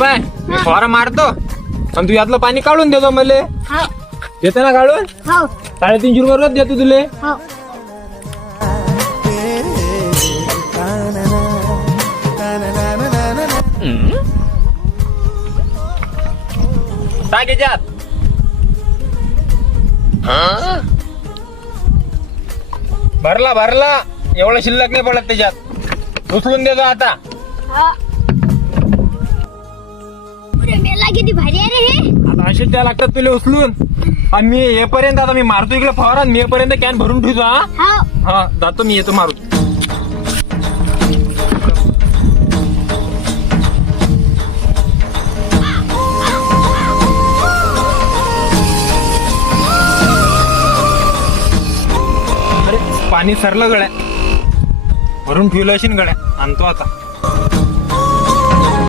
पाय मी फवारा मारतो आणि तू यातलं पाणी काढून देतो मला. हो देते ना काढून? हो 350 रुपये रोज देतो तुले. हो टाक याच्यात. भरला भरला एवढं शिल्लक नाही पडत त्याच्यात. उचलून देतो आता. हो. अरे मेला किती भारी आहे रे हे. आता असे द्या लागतात तुला उचलून. आणि मी येपर्यंत आता मी मारतो इकडे फवारा. मी येपर्यंत कॅन भरून ठेवतो. हा हो हा जातो मी, येतो मारून. अरे पाणी सरलं गड्या. भरून ठेवलं असेल गड्या. आणतो आता.